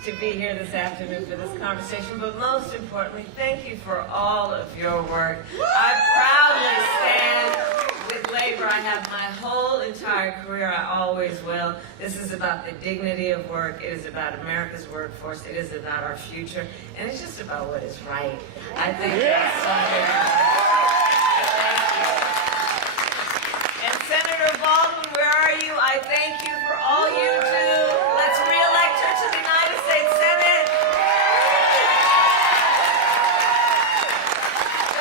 to be here this afternoon for this conversation, but most importantly, thank you for all of your work. I proudly stand with labor. I have my whole entire career. I always will. This is about the dignity of work. It is about America's workforce. It is about our future. And it's just about what is right. I think that's so very And Senator Baldwin, where are you? I thank you for all you do. Let's re-elect her to the United States Senate.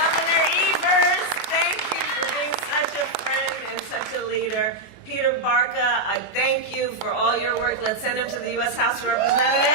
Governor Evers, thank you for being such a friend and such a leader. Peter Barca, I thank you for all your work. Let's send him to the U.S. House of Representatives.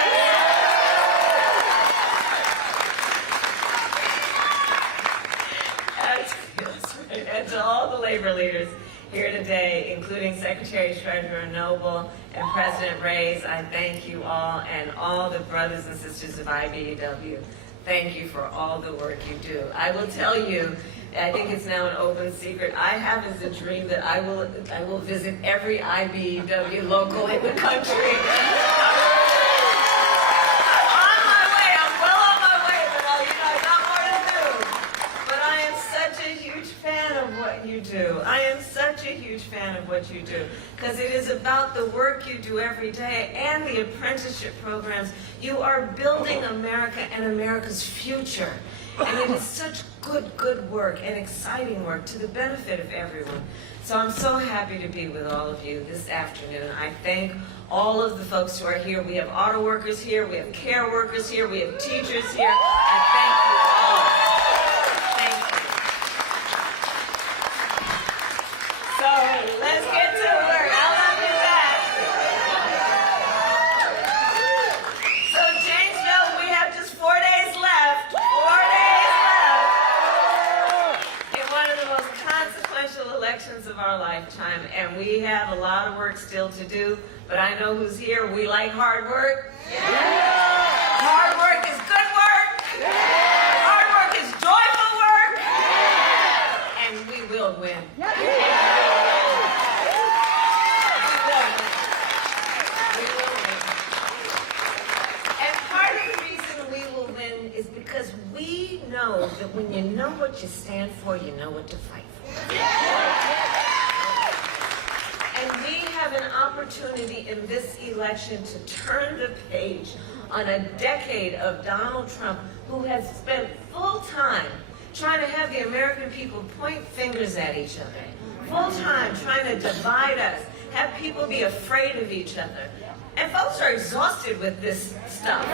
And to all the labor leaders here today, including Secretary Treasurer Noble and President Reyes, I thank you all, and all the brothers and sisters of IBEW. Thank you for all the work you do. I will tell you, I think it's now an open secret, I have as a dream that I will visit every IBEW local in the country. You do. I am such a huge fan of what you do, because it is about the work you do every day and the apprenticeship programs. You are building America and America's future, and it is such good work and exciting work to the benefit of everyone. So I'm so happy to be with all of you this afternoon. I thank all of the folks who are here. We have auto workers here, we have care workers here, we have teachers here. I thank you all. Let's get to work. I love you back. So Janesville, we have just 4 days left. 4 days left in one of the most consequential elections of our lifetime. And we have a lot of work still to do. But I know who's here. We like hard work. Yeah. Hard work is good work. Yeah. Hard work is joyful work. Yeah. And we will win. Yeah. We know that when you know what you stand for, you know what to fight for. And we have an opportunity in this election to turn the page on a decade of Donald Trump, who has spent full time trying to have the American people point fingers at each other, full time trying to divide us, have people be afraid of each other. And folks are exhausted with this stuff.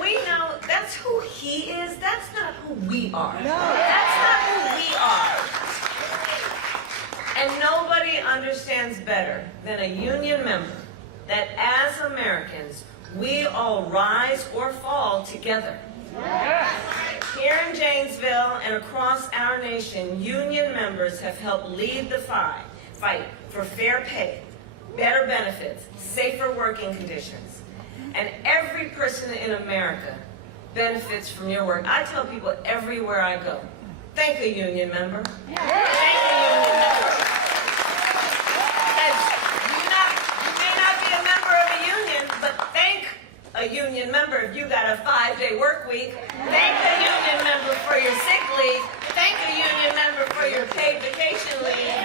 We know that's who he is. That's not who we are. No. That's not who we are. And nobody understands better than a union member that as Americans, we all rise or fall together. Yes. Here in Janesville and across our nation, union members have helped lead the fight for fair pay, better benefits, safer working conditions. And every person in America benefits from your work. I tell people everywhere I go, thank a union member. Yeah. Thank a union member. Because you may not be a member of a union, but thank a union member if you got a 5-day work week. Thank a union member for your sick leave. Thank a union member for your paid vacation leave.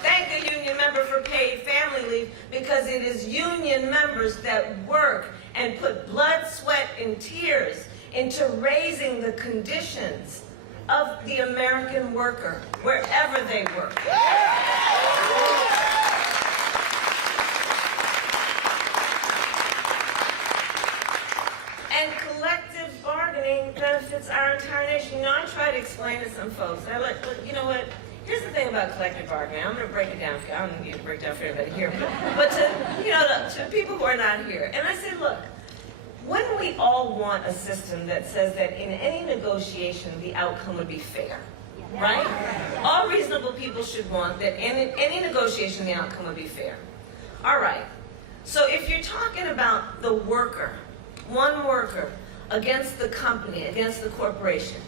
Thank a union member for paid family leave, because it is union members that work and put blood, sweat, and tears into raising the conditions of the American worker, wherever they work. And collective bargaining benefits our entire nation. You know, I try to explain to some folks, you know what? Here's the thing about collective bargaining. I'm going to break it down for you. I don't need to break it down for everybody here. But to people who are not here. And I say, look, wouldn't we all want a system that says that in any negotiation, the outcome would be fair? Right? All reasonable people should want that in any negotiation, the outcome would be fair. All right. So if you're talking about the worker, one worker against the company, against the corporation,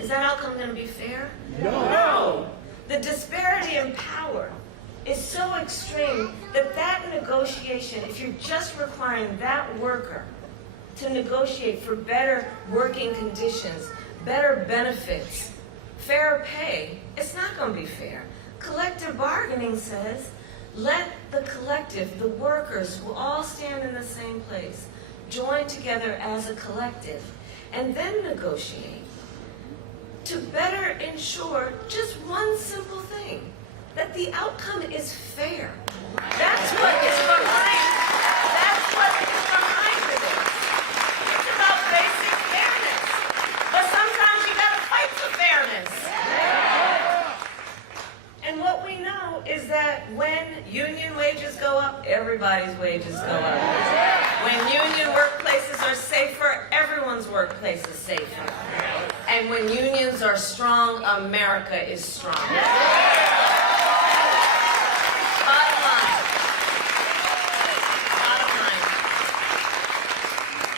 is that outcome going to be fair? No. The disparity in power is so extreme that that negotiation, if you're just requiring that worker to negotiate for better working conditions, better benefits, fair pay, it's not going to be fair. Collective bargaining says, let the collective, the workers who all stand in the same place, join together as a collective and then negotiate to better ensure just one simple thing, that the outcome is fair. That's what is behind, that's what is behind this. It's about basic fairness. But sometimes you gotta fight for fairness. And what we know is that when union wages go up, everybody's wages go up. When union workplaces are safer, everyone's workplace is safer. And when unions are strong, America is strong. Bottom line.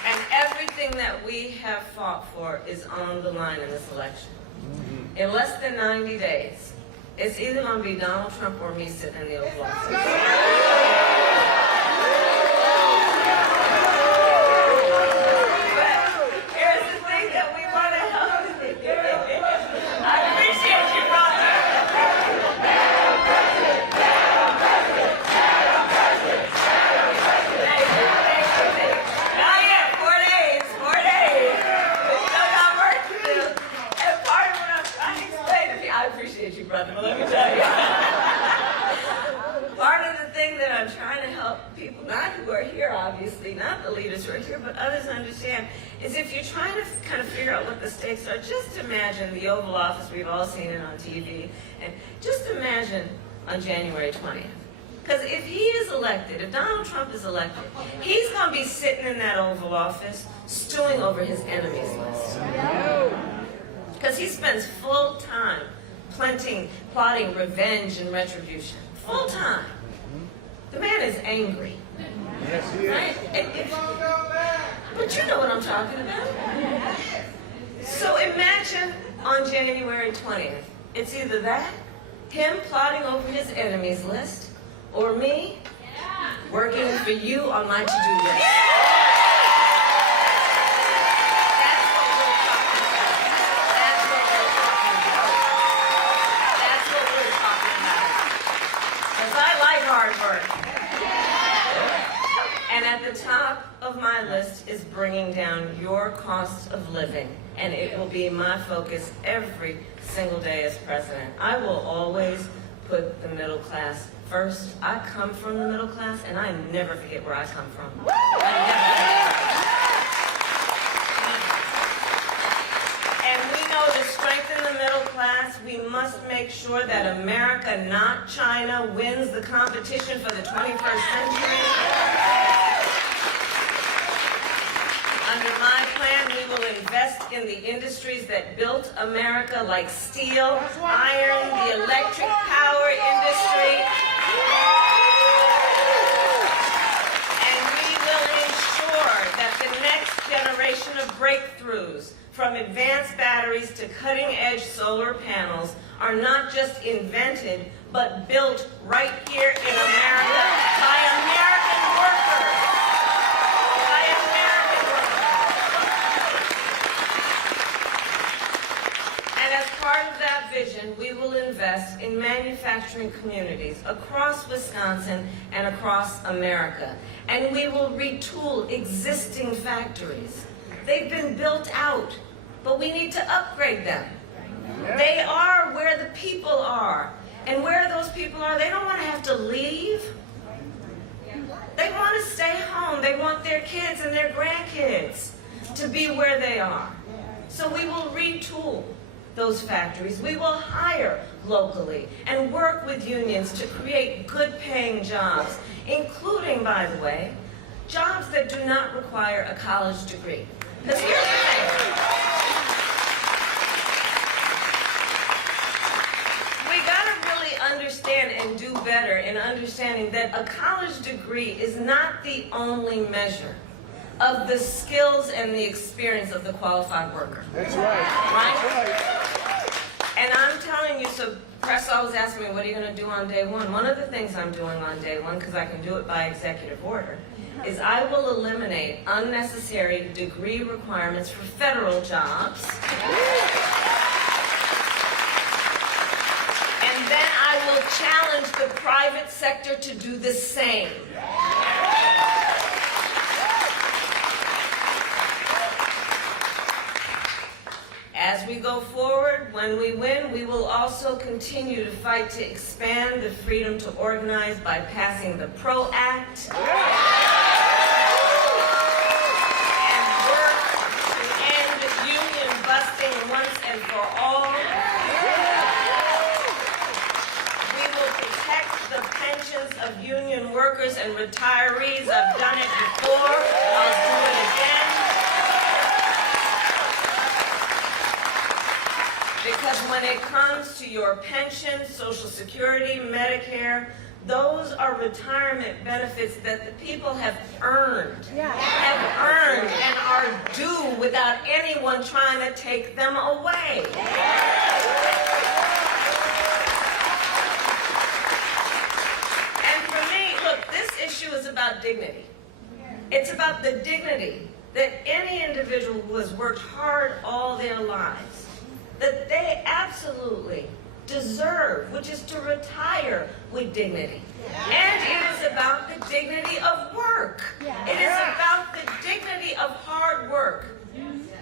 And everything that we have fought for is on the line in this election. In less than 90 days, it's either going to be Donald Trump or me sitting in the Oval Office. Not the leaders who are here, but others understand, is if you're trying to kind of figure out what the stakes are, just imagine the Oval Office, we've all seen it on TV, and just imagine on January 20th. Because if he is elected, if Donald Trump is elected, he's going to be sitting in that Oval Office stewing over his enemies list. Because he spends full time plotting revenge and retribution. Full time. The man is angry. Yes, he is. Right? But you know what I'm talking about. So imagine on January 20th, it's either that, him plotting over his enemies list, or me working for you on my to-do list. That's what we're talking about. That's what we're talking about. That's what we're talking about. Because I like hard work. And at the top of my list is bringing down your cost of living. And it will be my focus every single day as president. I will always put the middle class first. I come from the middle class, and I never forget where I come from. And we know to strengthen the middle class, we must make sure that America, not China, wins the competition for the 21st century. Under my plan, we will invest in the industries that built America, like steel, iron, the electric power industry. And we will ensure that the next generation of breakthroughs, from advanced batteries to cutting-edge solar panels, are not just invented, but built right here in America by American workers. We will invest in manufacturing communities across Wisconsin and across America. And we will retool existing factories. They've been built out, but we need to upgrade them. They are where the people are. And where those people are, they don't want to have to leave. They want to stay home. They want their kids and their grandkids to be where they are. So we will retool those factories. We will hire locally and work with unions to create good-paying jobs, including, by the way, jobs that do not require a college degree. Because here's the thing. We gotta really understand and do better in understanding that a college degree is not the only measure of the skills and the experience of the qualified worker. That's right. Right? That's right. And I'm telling you, so press always asks me, what are you going to do on day one? One of the things I'm doing on day one, because I can do it by executive order, is I will eliminate unnecessary degree requirements for federal jobs. And then I will challenge the private sector to do the same. As we go forward, when we win, we will also continue to fight to expand the freedom to organize by passing the PRO Act and work to end union busting once and for all. We will protect the pensions of union workers and retirees. I've done it before. I'll do it again. Because when it comes to your pension, Social Security, Medicare, those are retirement benefits that the people have earned and are due without anyone trying to take them away. And for me, look, this issue is about dignity. It's about the dignity that any individual who has worked hard all their lives, that they absolutely deserve, which is to retire with dignity. And it is about the dignity of work. It is about the dignity of hard work.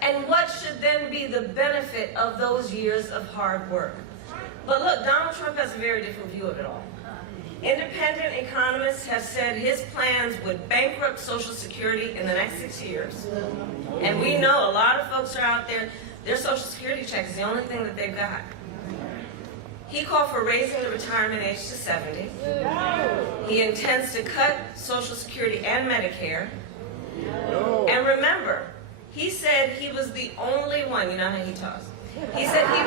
And what should then be the benefit of those years of hard work? But look, Donald Trump has a very different view of it all. Independent economists have said his plans would bankrupt Social Security in the next 6 years. And we know a lot of folks are out there, their Social Security check is the only thing that they've got. He called for raising the retirement age to 70. He intends to cut Social Security and Medicare. And remember, he said he was the only one, you know how he talks, he said he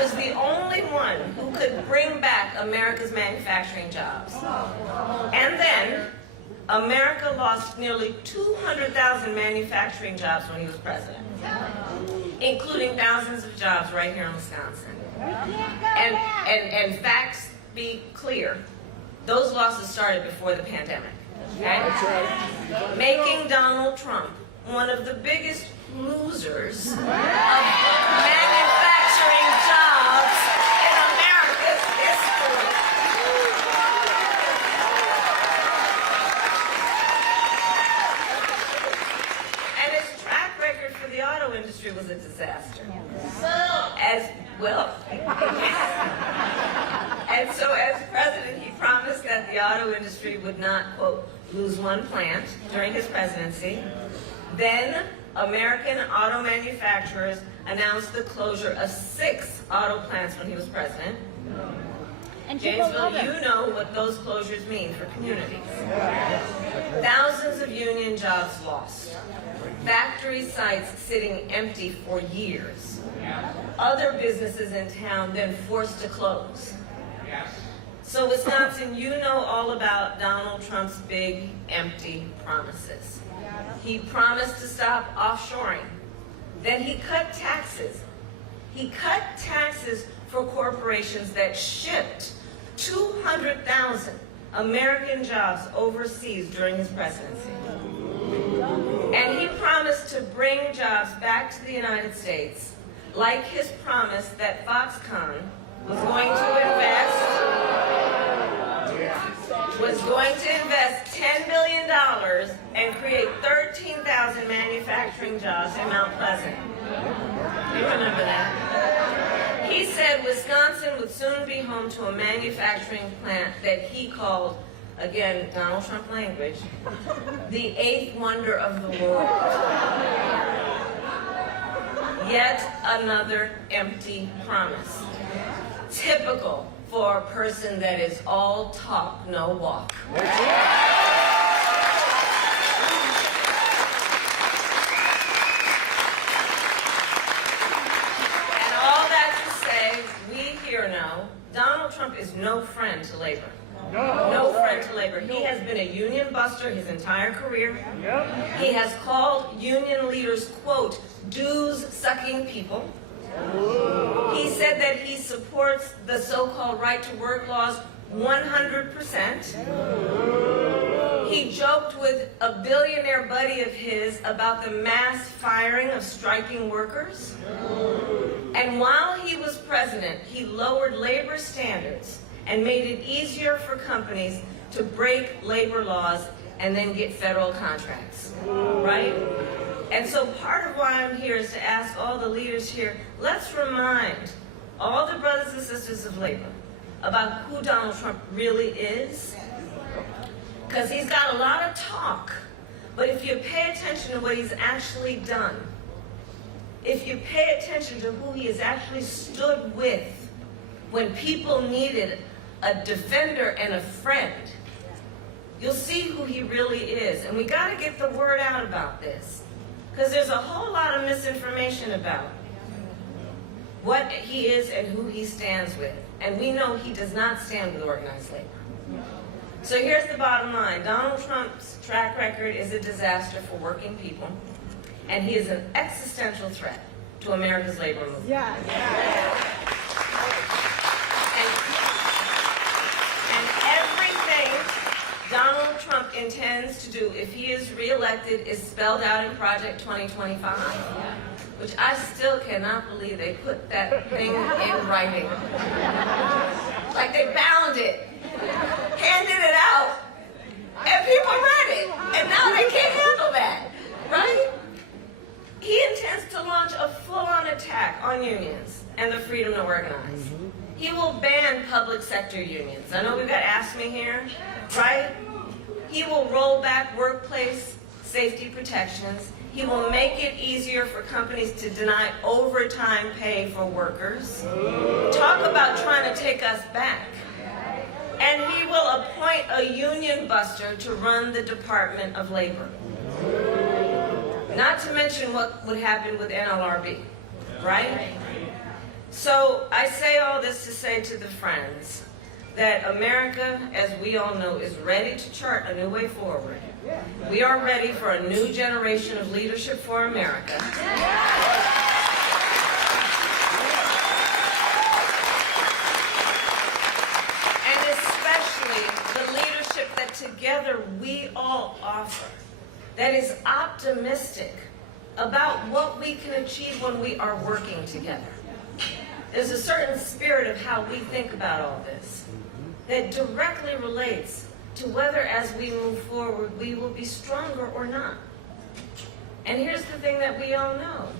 was the only one who could bring back America's manufacturing jobs. And then, America lost nearly 200,000 manufacturing jobs when he was president, including thousands of jobs right here in Wisconsin. And facts be clear, those losses started before the pandemic. Okay? That's right. Making Donald Trump one of the biggest losers of manufacturing jobs in America's history. And his track record for the auto industry was a disaster. And so as president, he promised that the auto industry would not, quote, lose one plant during his presidency. Then American auto manufacturers announced the closure of 6 auto plants when he was president. And Janesville, you know what those closures mean for communities. Thousands of union jobs lost. Factory sites sitting empty for years. Other businesses in town then forced to close. So Wisconsin, you know all about Donald Trump's big, empty promises. He promised to stop offshoring. Then he cut taxes. He cut taxes for corporations that shipped 200,000 American jobs overseas during his presidency. And he promised to bring jobs back to the United States, like his promise that Foxconn was going to invest $10 billion and create 13,000 manufacturing jobs in Mount Pleasant. You remember that? He said Wisconsin would soon be home to a manufacturing plant that he called, again, Donald Trump language, the 8th wonder of the world. Yet another empty promise. Typical for a person that is all talk, no walk. And all that to say, we here know, Donald Trump is no friend to labor. No friend to labor. He has been a union buster his entire career. He has called union leaders, quote, dues-sucking people. He said that he supports the so-called right-to-work laws 100%. He joked with a billionaire buddy of his about the mass firing of striking workers. And while he was president, he lowered labor standards and made it easier for companies to break labor laws and then get federal contracts, right? And so part of why I'm here is to ask all the leaders here, let's remind all the brothers and sisters of labor about who Donald Trump really is. Because he's got a lot of talk, but if you pay attention to what he's actually done, if you pay attention to who he has actually stood with when people needed a defender and a friend, you'll see who he really is. And we got to get the word out about this, because there's a whole lot of misinformation about what he is and who he stands with. And we know he does not stand with organized labor. So here's the bottom line. Donald Trump's track record is a disaster for working people, and he is an existential threat to America's labor movement. Yeah. And everything Donald Trump intends to do if he is reelected is spelled out in Project 2025, which I still cannot believe they put that thing in writing. Like they bound it, handed it out, and people read it, and now they can't handle that, right? He intends to launch a full-on attack on unions and the freedom to organize. He will ban public sector unions. I know we've got AFSCME here, right? He will roll back workplace safety protections. He will make it easier for companies to deny overtime pay for workers. Talk about trying to take us back. And he will appoint a union buster to run the Department of Labor. Not to mention what would happen with NLRB, right? So I say all this to say to the friends that America, as we all know, is ready to chart a new way forward. We are ready for a new generation of leadership for America. That together we all offer, that is optimistic about what we can achieve when we are working together. There's a certain spirit of how we think about all this that directly relates to whether as we move forward we will be stronger or not. And here's the thing that we all know.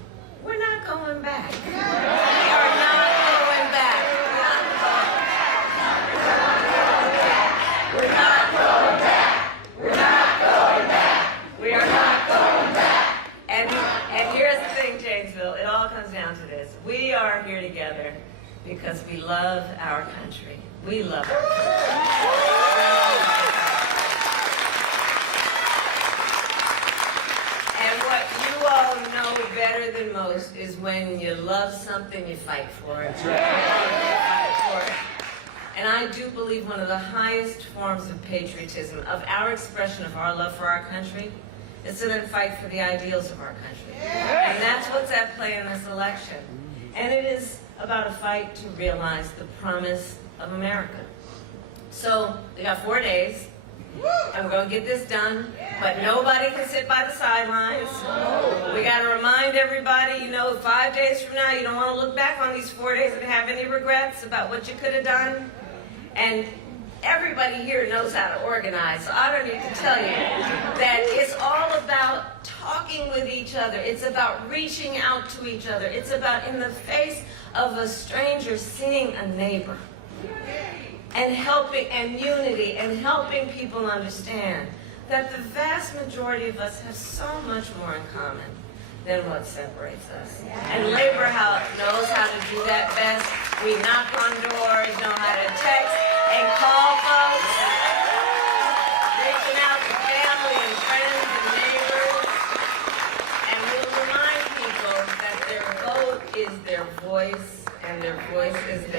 We're not going back. We are not going back. We're not going back. We're not going back. We are not going back. And here's the thing, Janesville, it all comes down to this. We are here together because we love our country. We love our country. And what you all know better than most is when you love something, you fight for it. That's right. You fight for it. And I do believe one of the highest forms of patriotism, of our expression of our love for our country, is to then fight for the ideals of our country. And that's what's at play in this election. And it is about a fight to realize the promise of America. So we got 4 days, and we're going to get this done, but nobody can sit by the sidelines. We got to remind everybody, 5 days from now, you don't want to look back on these 4 days and have any regrets about what you could have done. And everybody here knows how to organize, so I don't need to tell you that it's all about talking with each other. It's about reaching out to each other. It's about, in the face of a stranger, seeing a neighbor and helping, and unity, and helping people understand that the vast majority of us have so much more in common than what separates us. And labor knows how to do that best. We knock on doors, know how to text and call folks, reaching out to family and friends and neighbors. And we'll remind people that their vote is their voice, and their voice is their